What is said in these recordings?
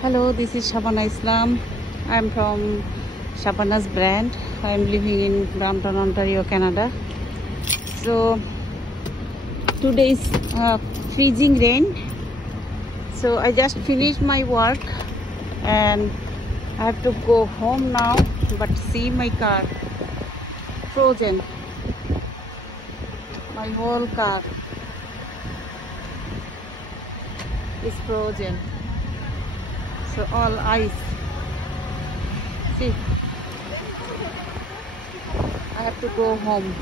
Hello, this is Shabana Islam. I am from Shabana's brand. I am living in Brampton, Ontario, Canada. So today is freezing rain. So I just finished my work and I have to go home now. But see my car, frozen. My whole car is frozen. So all ice. See, I have to go home.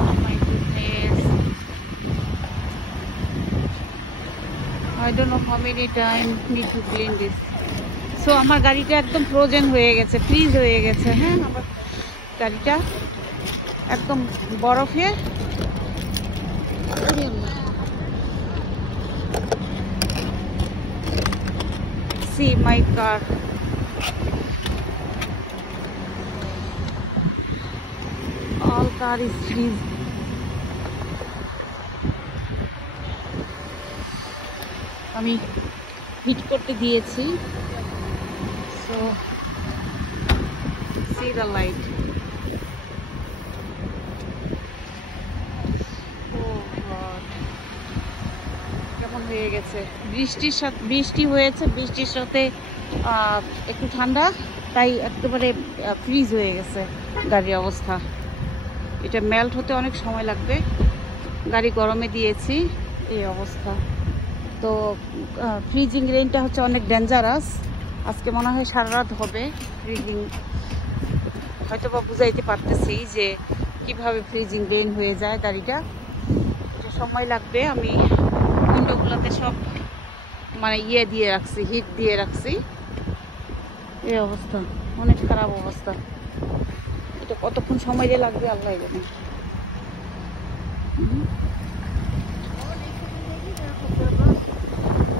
Oh my goodness. I don't know how many times need to clean this. So আমার গাড়িটা একদম ফ্রোজেন হয়ে গেছে, ফ্রিজ হয়ে গেছে। হ্যাঁ, আমার গাড়িটা একদম বরফে। See my car. All car is freeze. আমি হিট করতে দিয়েছি। So see the light. Oh God. কেমন হয়ে গেছে, বৃষ্টি হয়েছে, বৃষ্টির সাথে একটু ঠান্ডা, তাই একেবারে ফ্রিজ হয়ে গেছে গাড়ির অবস্থা। এটা মেল্ট হতে অনেক সময় লাগবে, গাড়ি গরমে দিয়েছি, এই অবস্থা। তো ফ্রিজিং রেইনটা হচ্ছে অনেক ডেঞ্জারাস। আজকে মনে হয় সারা রাত হবে ফ্রিজিং। হয়তো বা বুঝাইতে পারতেছি যে কিভাবে ফ্রিজিং রেইন হয়ে যায় গাড়িটা, এটা সময় লাগবে। আমি উইন্ডোগুলোতে সব মানে দিয়ে রাখছি, হিট দিয়ে রাখছি। এই অবস্থা, অনেক খারাপ অবস্থা। এটা কতক্ষণ সময় দিয়ে লাগবে আল্লাহ জানে।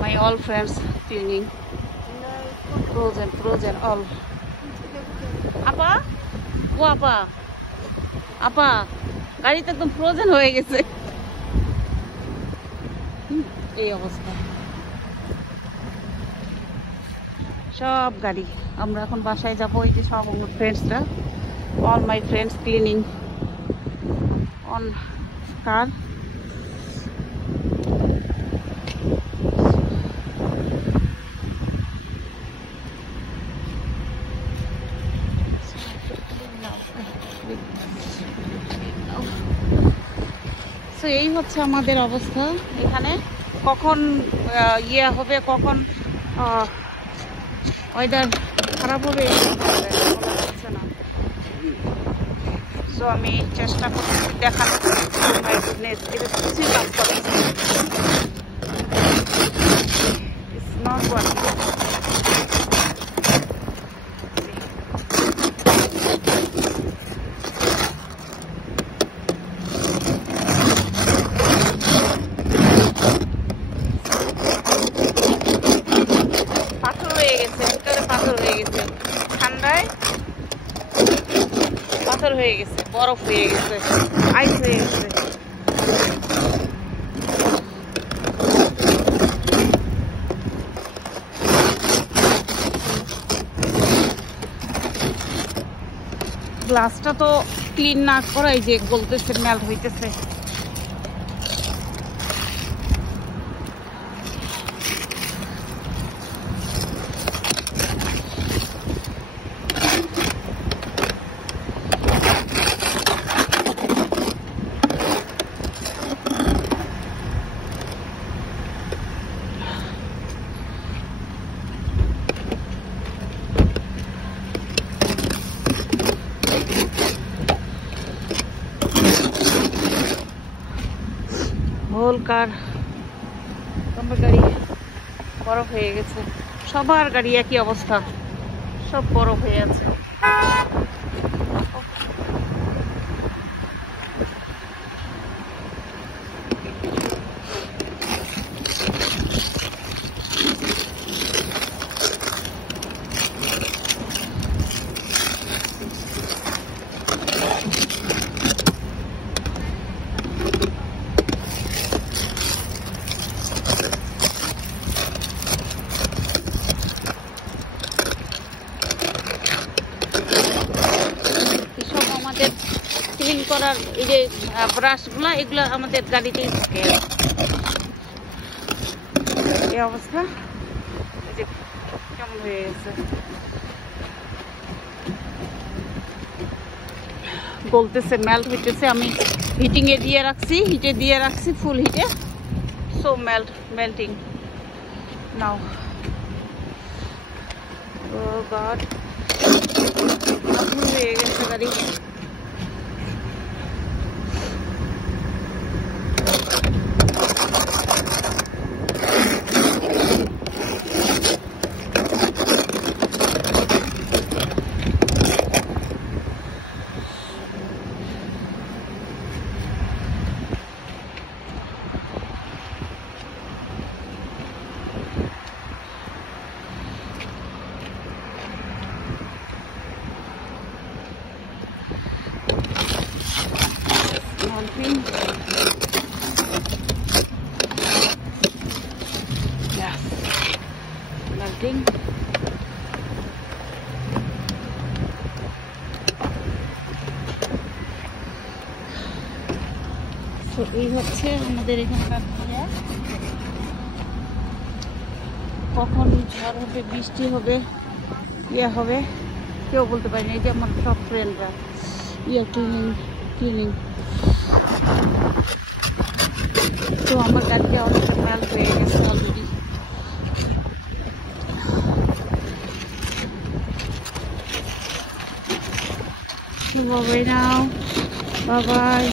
My all friends cleaning. Frozen all. আপা, ও আপা গাড়িতে একদম ফ্রোজেন হয়ে গেছে। এই অবস্থা সব গাড়ি। আমরা এখন বাসায় যাবো। এই যে সব আমার ফ্রেন্ডসরা, all my friends cleaning on car. তো এই হচ্ছে আমাদের অবস্থা এখানে। কখন ইয়ে হবে, কখন ওয়েদার খারাপ হবে বলা যাচ্ছে না। সো আমি চেষ্টা করছি দেখানোর। মাই গুডনেস, এটা কিছুই কাজ করে, ইটস নট ওয়ার্কিং। ঠান্ডায় পাথর হয়ে গেছে, বরফ হয়ে গেছে, আইস হয়ে গেছে। গ্লাসটা তো ক্লিন না করাই যে গলতেছে, মেল্ট হইতেছে। হোল কার, তোমার গাড়ি বরফ হয়ে গেছে। সবার গাড়ি একই অবস্থা, সব বরফ হয়ে আছে। এগুলার এই যে ব্রাশগুলো এগুলো আমাদের গাড়িতেই থাকে। এই অবস্থা, এই যে কেমন হয়ে গেছে, বলতেছে মেল্ট হইতেছে। আমি হিটিংয়ে দিয়ে রাখছি, হিটে দিয়ে রাখছি, ফুল হিটে। সো মেল্টিং নাও। ও গড, আগুন হয়ে গেছে গাড়ি। Yes, melting. তো এই হচ্ছে আমাদের এখানকার ভাড়া। কখন ঝড় হবে, বৃষ্টি হবে, ইয়ে হবে কেউ বলতে পারি না। এই যে আমার সব ফ্রেন্ডরা ইয়ে ক্লিনিং। তো আমার গাড়িটা অনেকটা মেল্ট হয়ে গেছে already. Bye now. Bye bye.